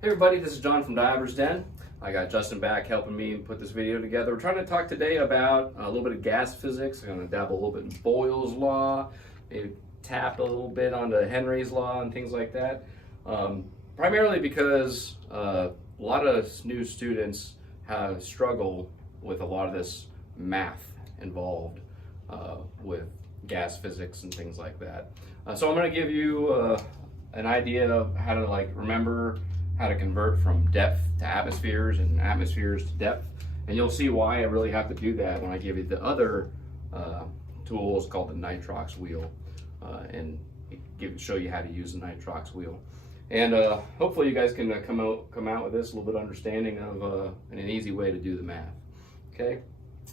Hey everybody, this is John from Diver's Den. I got Justin back helping me put this video together. We're trying to talk today about a little bit of gas physics. I'm going to dabble a little bit in Boyle's law, maybe tap a little bit onto Henry's law and things like that. Primarily because a lot of new students struggle with a lot of this math involved with gas physics and things like that. So I'm going to give you an idea of how to remember how to convert from depth to atmospheres and atmospheres to depth. And you'll see why I really have to do that when I give you the other tools called the Nitrox wheel and show you how to use the Nitrox wheel. And hopefully you guys can come out with this a little bit of understanding of an easy way to do the math. Okay,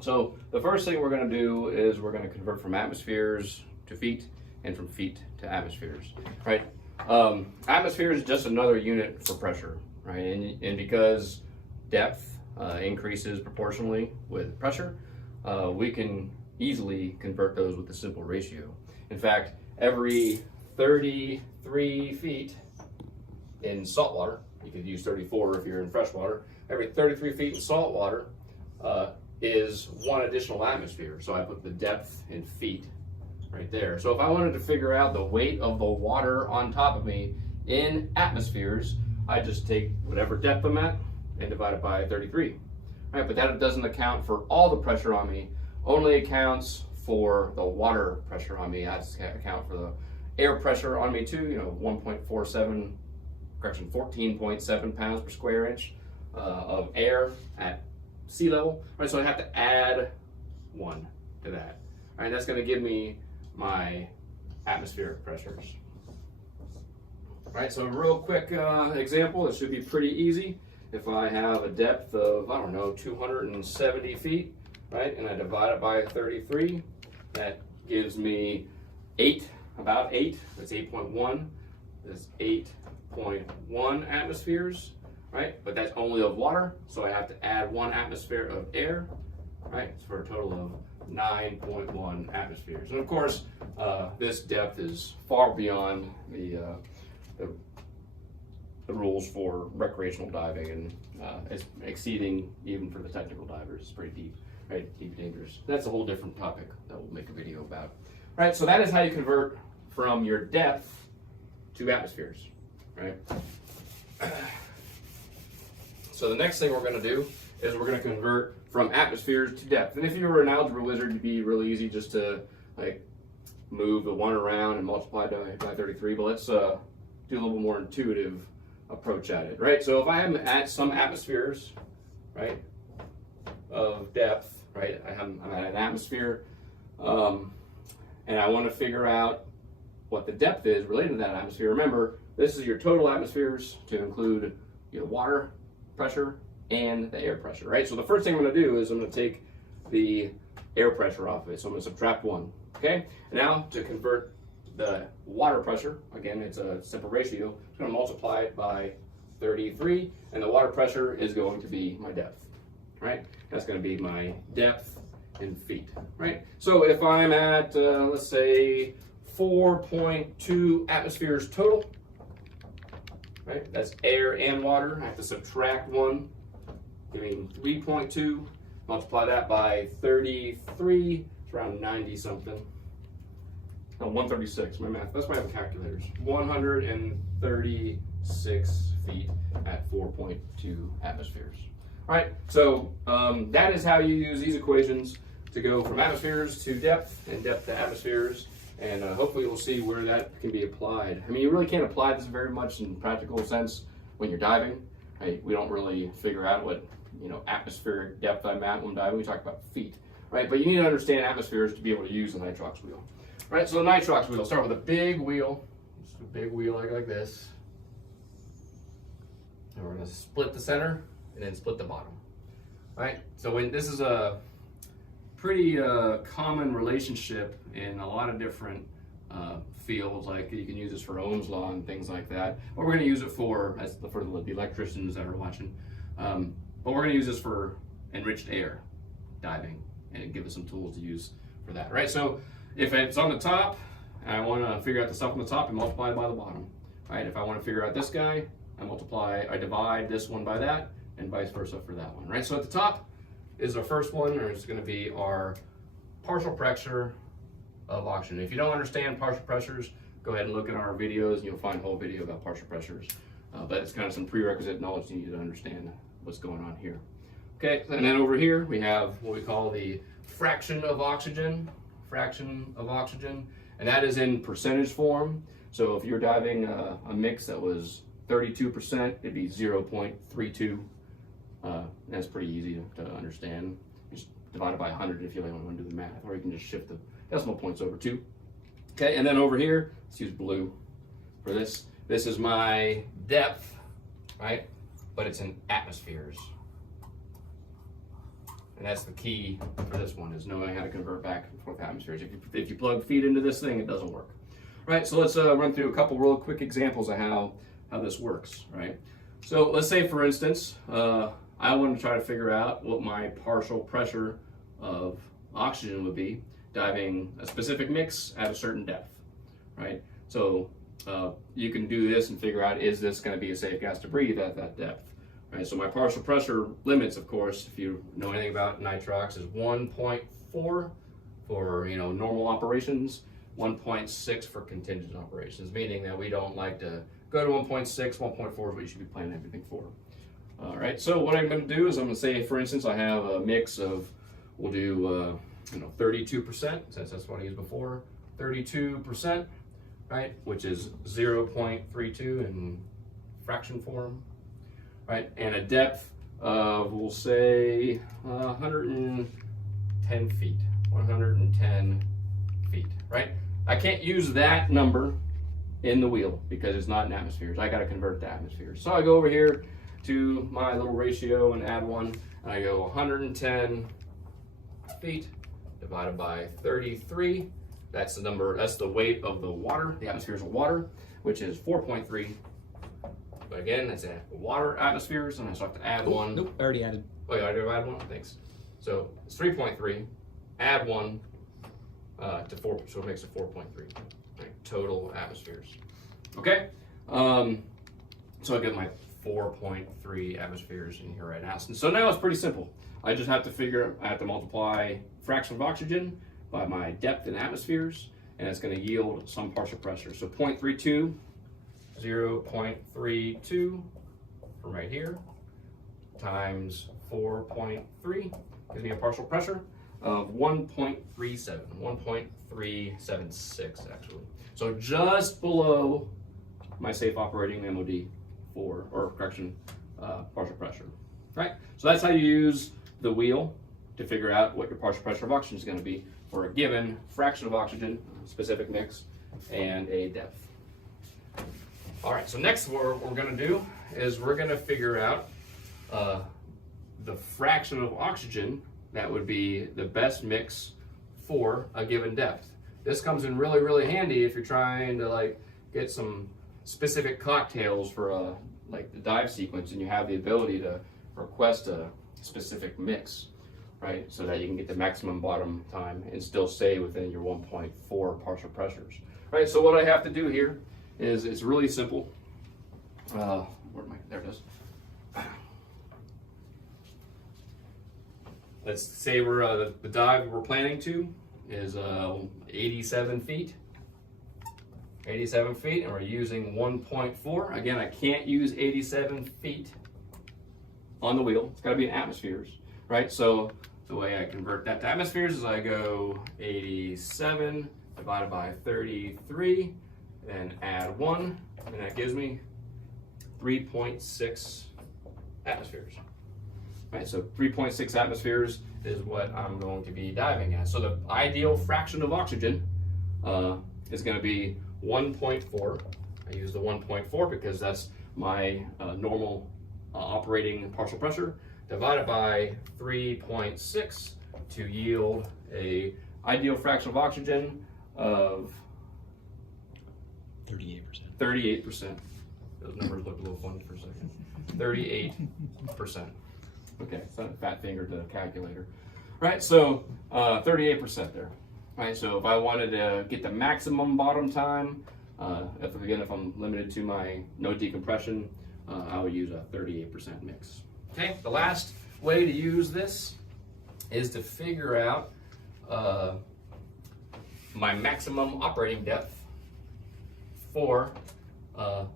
so the first thing we're going to do is we're going to convert from atmospheres to feet and from feet to atmospheres, right? Atmosphere is just another unit for pressure, right? And because depth increases proportionally with pressure, we can easily convert those with a simple ratio. In fact, every 33 feet in salt water, you could use 34 if you're in freshwater, every 33 feet in salt water is one additional atmosphere. So I put the depth in feet right there. So if I wanted to figure out the weight of the water on top of me in atmospheres, I just take whatever depth I'm at and divide it by 33. Right, but that doesn't account for all the pressure on me, only accounts for the water pressure on me. I just account for the air pressure on me too, 14.7 pounds per square inch of air at sea level. Right, so I have to add 1 to that. All right, that's going to give me my atmospheric pressures. All right, so a real quick example, it should be pretty easy. If I have a depth of, 270 feet, right, and I divide it by 33, that gives me about 8, that's 8.1, that's 8.1 atmospheres, right, but that's only of water, so I have to add 1 atmosphere of air, right, for a total of 9.1 atmospheres. And of course, this depth is far beyond the rules for recreational diving, and it's exceeding even for the technical divers. It's pretty deep, right? Deep, dangerous. That's a whole different topic that we'll make a video about. All right, so that is how you convert from your depth to atmospheres, right? So the next thing we're going to do is we're going to convert from atmospheres to depth. And if you were an algebra wizard, it'd be really easy just to move the 1 around and multiply by 33. But let's do a little more intuitive approach at it, right? So if I am at some atmospheres, right, of depth, right, I'm at an atmosphere, and I want to figure out what the depth is related to that atmosphere. Remember, this is your total atmospheres to include your water pressure and the air pressure, right? So the first thing I'm going to do is I'm going to take the air pressure off of it. So I'm going to subtract 1, okay? Now to convert the water pressure, again, it's a simple ratio, I'm going to multiply it by 33, and the water pressure is going to be my depth, right? That's going to be my depth in feet, right? So if I'm at, let's say, 4.2 atmospheres total, right? That's air and water. I have to subtract 1. Giving 3.2, multiply that by 33, it's around 90 something. No, 136, my math, that's my calculators. 136 feet at 4.2 atmospheres. All right, so that is how you use these equations to go from atmospheres to depth and depth to atmospheres. And hopefully we'll see where that can be applied. I mean, you really can't apply this very much in practical sense when you're diving. Right? We don't really figure out what atmospheric depth I'm at when diving. We talk about feet, right? But you need to understand atmospheres to be able to use the Nitrox wheel. Right, so the Nitrox wheel, start with a big wheel. Just a big wheel like this. And we're going to split the center and then split the bottom. Right, so this is a pretty common relationship in a lot of different fields. Like you can use this for Ohm's law and things like that. But we're going to use it for the electricians that are watching. But we're going to use this for enriched air diving and give us some tools to use for that. Right. So if it's on the top, and I want to figure out the stuff on the top and multiply it by the bottom. Right. If I want to figure out this guy, I divide this one by that, and vice versa for that one, right? So at the top is our first one, or it's gonna be our partial pressure of oxygen. If you don't understand partial pressures, go ahead and look at our videos, and you'll find a whole video about partial pressures. But it's kind of some prerequisite knowledge you need to understand what's going on here. Okay, and then over here we have what we call the fraction of oxygen, and that is in percentage form. So if you're diving a mix that was 32%, it'd be 0.32. That's pretty easy to understand. Just divide it by 100 if you really want to do the math, or you can just shift the decimal points over too. Okay, and then over here, let's use blue for this. This is my depth, right? But it's in atmospheres. And that's the key for this one, is knowing how to convert back and forth atmospheres. If you plug feet into this thing, it doesn't work. Right, so let's run through a couple real quick examples of how this works, right? So let's say, for instance, I want to try to figure out what my partial pressure of oxygen would be diving a specific mix at a certain depth, right? So you can do this and figure out, is this going to be a safe gas to breathe at that depth? Right, so my partial pressure limits, of course, if you know anything about Nitrox, is 1.4 for normal operations, 1.6 for contingent operations, meaning that we don't like to go to 1.6, 1.4 is what you should be planning everything for. All right, so what I'm going to do is I'm going to say, for instance, I have a mix of, we'll do 32%, since that's what I used before, 32%, right, which is 0.32 in fraction form. Right, and a depth of, we'll say, 110 feet, 110 feet, right? I can't use that number in the wheel because it's not in atmospheres. I got to convert it to atmospheres. So I go over here to my little ratio and add one, and I go 110 feet divided by 33. That's the number, that's the weight of the water, the atmospheres of water, which is 4.3. But again, that's at water atmospheres, and I still have to add one. Nope, I already added. Oh, you already added one? Thanks. So it's 3.3, add one to 4, so it makes it 4.3, right, total atmospheres. Okay, so I get my 4.3 atmospheres in here right now. So now it's pretty simple. I just have to I have to multiply fraction of oxygen by my depth in atmospheres, and it's going to yield some partial pressure. So 0.32. 0.32 from right here times 4.3 gives me a partial pressure of 1.36 actually. So just below my safe operating MOD partial pressure, right? So that's how you use the wheel to figure out what your partial pressure of oxygen is going to be for a given fraction of oxygen, specific mix, and a depth. All right, so next what we're going to do is we're going to figure out the fraction of oxygen that would be the best mix for a given depth. This comes in really, really handy if you're trying to get some specific cocktails for the dive sequence, and you have the ability to request a specific mix, right? So that you can get the maximum bottom time and still stay within your 1.4 partial pressures, right? So what I have to do here is it's really simple. There it is. Let's say we're the dive we're planning to is 87 feet. 87 feet, and we're using 1.4. Again, I can't use 87 feet on the wheel. It's got to be in atmospheres, right? So the way I convert that to atmospheres is I go 87 divided by 33. Then add 1, and that gives me 3.6 atmospheres. Right, so 3.6 atmospheres is what I'm going to be diving at. So the ideal fraction of oxygen is going to be 1.4. I use the 1.4 because that's my normal operating partial pressure, divided by 3.6 to yield a ideal fraction of oxygen of 38%. 38%. Those numbers look a little funny for a second. 38%. Okay, it's not a fat finger to the calculator. Right, so 38% there. Right, so if I wanted to get the maximum bottom time, if I'm limited to my no decompression, I would use a 38% mix. Okay, the last way to use this is to figure out my maximum operating depth for a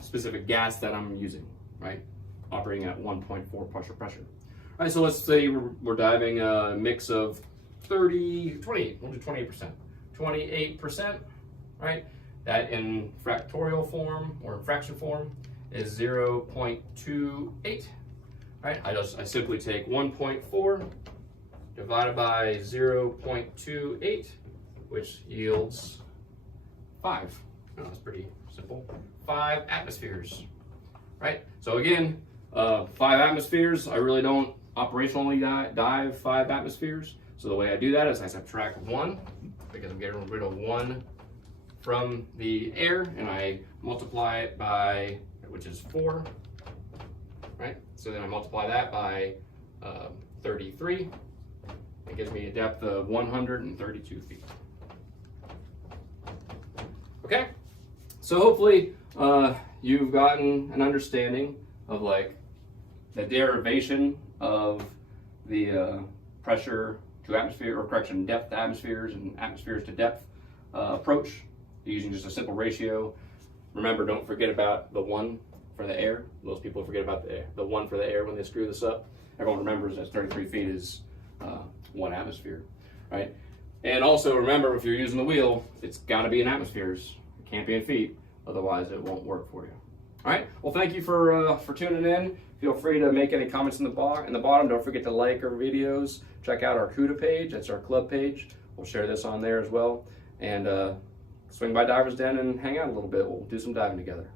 specific gas that I'm using, right? Operating at 1.4 partial pressure. All right, so let's say we're diving a mix of 28, we'll do 28%. 28%, right? That in fractorial form or in fraction form is 0.28, right? I simply take 1.4 divided by 0.28, which yields 5. Oh, that's pretty simple. 5 atmospheres, right? So again, 5 atmospheres, I really don't operationally dive 5 atmospheres. So the way I do that is I subtract 1, because I'm getting rid of 1 from the air, and I multiply it by, which is 4, right? So then I multiply that by 33. It gives me a depth of 132 feet. Okay, so hopefully you've gotten an understanding of like the derivation of the pressure to atmosphere, or correction, depth to atmospheres and atmospheres to depth approach using just a simple ratio. Remember, don't forget about the 1 for the air. Most people forget about the 1 for the air when they screw this up. Everyone remembers that 33 feet is 1 atmosphere, right? And also remember, if you're using the wheel, it's got to be in atmospheres. It can't be in feet, otherwise it won't work for you. All right. Well, thank you for tuning in. Feel free to make any comments in the bottom. Don't forget to like our videos. Check out our CUDA page. That's our club page. We'll share this on there as well. And swing by Diver's Den and hang out a little bit. We'll do some diving together.